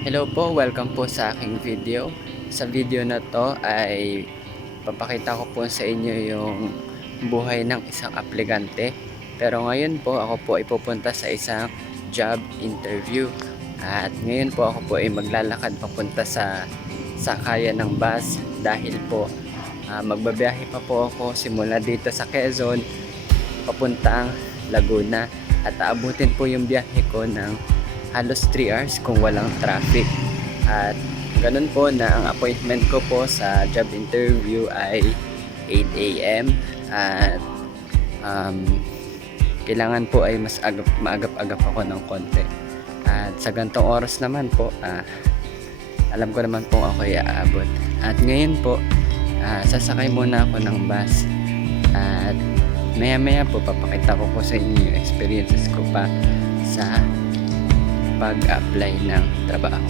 Hello po, welcome po sa aking video. Sa video na to ay papakita ko po sa inyo yung buhay ng isang aplikante. Pero ngayon po ako po ay pupunta sa isang job interview. At ngayon po ako po ay maglalakad papunta sa sakayan ng bus dahil po magbabiyahe pa po ako simula dito sa Quezon papuntang Laguna. At aabutin po yung biyahe ko ng halos 3 hours kung walang traffic. At ganun po na ang appointment ko po sa job interview ay 8 a.m. At kailangan po ay mas maagap-agap ako ng konti. At sa gantong oras naman po, alam ko naman po ako ay aabot. At ngayon po, sasakay muna ako ng bus. At maya-maya po papakita ko po sa inyo yung experiences ko pa sa pag-apply ng trabaho.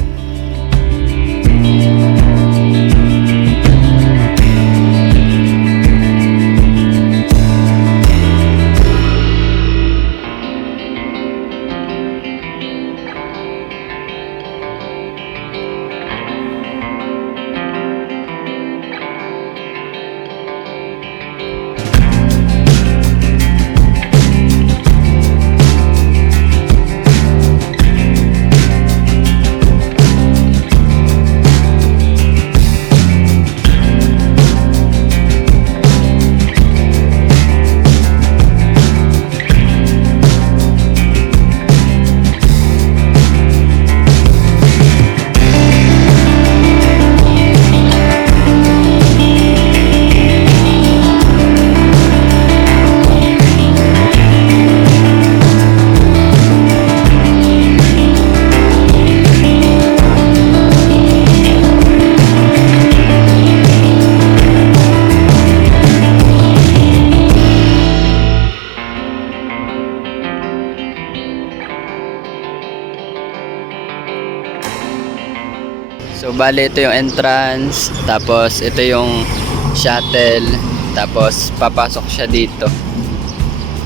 So bale ito yung entrance, tapos ito yung shuttle, tapos papasok siya dito.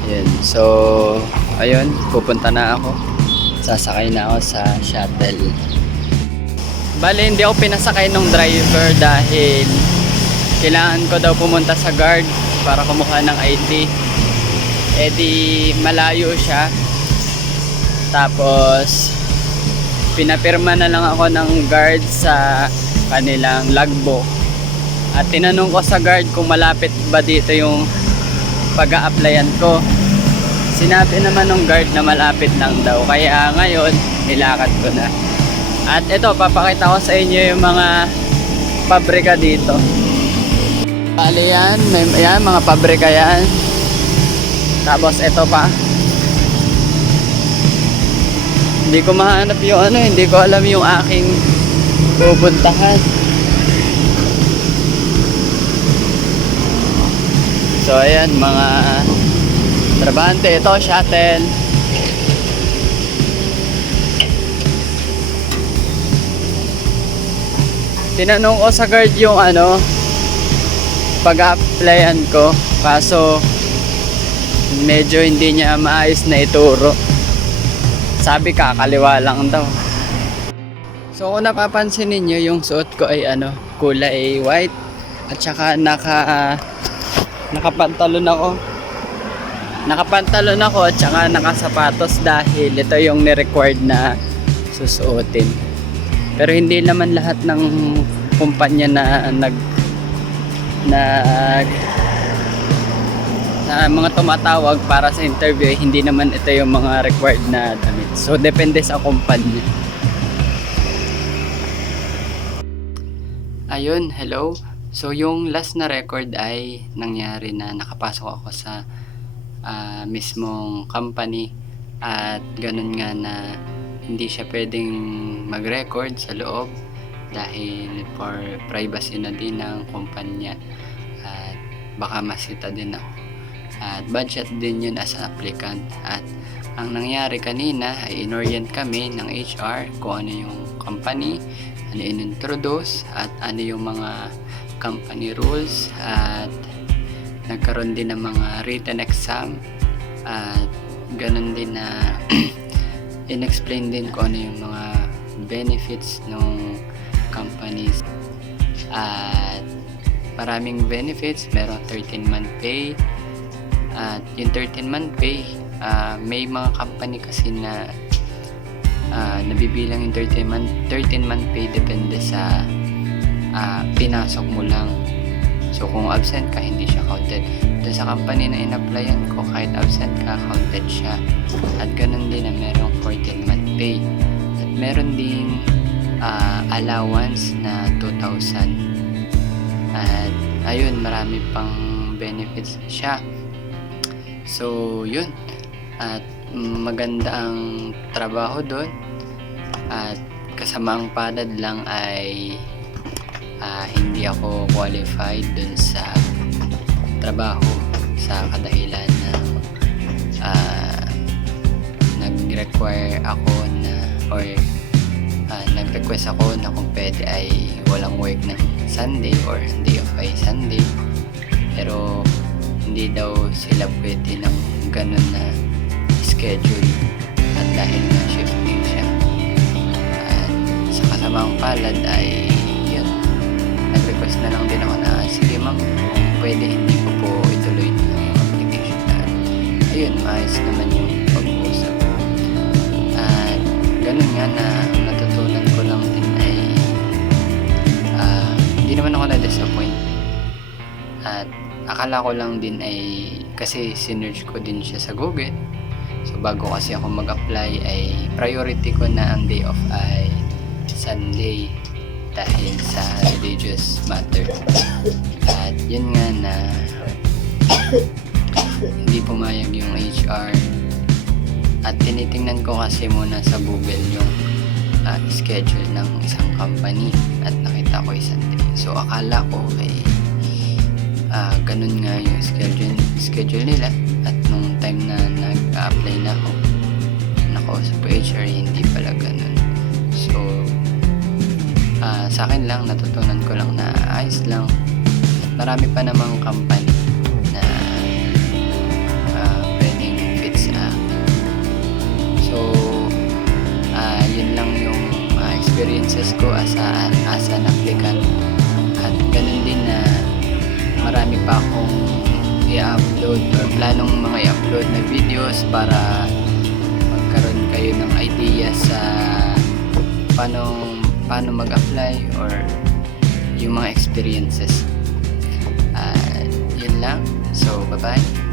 Ayan. So ayun, pupunta na ako. Sasakay na ako sa shuttle. Bale hindi ako pinasakay ng driver dahil kailangan ko daw pumunta sa guard para kumuha ng ID. Eh di malayo siya. Tapos pinapirma na lang ako ng guard sa kanilang logbook. At tinanong ko sa guard kung malapit ba dito yung pag-a-applyan ko. Sinabi naman ng guard na malapit lang daw. Kaya ngayon, nilakad ko na. At ito, papakita ko sa inyo yung mga pabrika dito. Bali yan, yan mga pabrika yan. Tapos ito pa. Hindi ko mahanap yung hindi ko alam yung aking pupuntahan. So ayan, mga trabahante. Ito, shuttle. Tinanong ko sa guard yung pag-applyan ko, kaso medyo hindi niya maayos na ituro. Sabi kakaliwa lang daw. So kung napapansin niyo yung suot ko ay kulay white at saka nakapantalon ako. Nakapantalon ako at saka nakasapatos dahil ito yung ni-required na susuotin. Pero hindi naman lahat ng kumpanya na mga tumatawag para sa interview, hindi naman ito yung mga required na damit. So depende sa kumpanya. Ayun, hello. So yung last na record ay nangyari na nakapasok ako sa mismong company, at ganun nga na hindi siya pwedeng mag-record sa loob dahil for privacy na din ng kumpanya at baka masita din ako. At budget din yun as an applicant. At ang nangyari kanina ay inorient kami ng HR kung ano yung company, ano in-introduce at ano yung mga company rules, at nagkaroon din ng mga written exam, at ganun din na in-explain din kung ano yung mga benefits ng companies. At maraming benefits, merong 13-month pay. At yung 13-month pay, may mga company kasi na nabibilang yung 13-month pay depende sa pinasok mo lang. So kung absent ka, hindi siya counted. Doon sa company na in-applyan ko, kahit absent ka, counted siya. At ganun din na merong 14-month pay. At meron ding allowance na 2,000. At ayun, marami pang benefits siya. So yun, at maganda ang trabaho doon. At kasamaang palad lang ay hindi ako qualified dun sa trabaho sa kadahilan ng nag-require ako na or nag-request ako na kung pwede ay walang work ng Sunday or day off ay Sunday, pero hindi daw sila pwede ng ganun na schedule at dahil na shifting siya. At sa kasamaang palad ay nag-request na lang din ako na sige ma'am, kung pwede hindi ko po ituloy yung application. At ayun, maayos naman yung pag-uusap. At ganun nga na natutunan ko lang din ay hindi naman ako na-disappoint. At akala ko lang din ay kasi sinearch ko din siya sa Google. So bago kasi ako mag-apply ay priority ko na ang day off ay Sunday dahil sa religious matter. At yun nga na hindi pumayag yung HR. At tinitingnan ko kasi muna sa Google yung schedule ng isang company at nakita ko isang day. So akala ko ay ganun nga yung schedule nila. At nung time na nag-apply na ako, nakausap ko HR, hindi pala ganun. So sa akin lang, natutunan ko lang na ayos lang. At marami pa namang company na pwedeng fit sa akin. So yun lang yung experiences ko as an applicant. At ganun din na marami pa akong i-upload or planong mga i-upload na videos para magkaroon kayo ng idea sa paano mag-apply or yung mga experiences. Yun lang. So bye bye.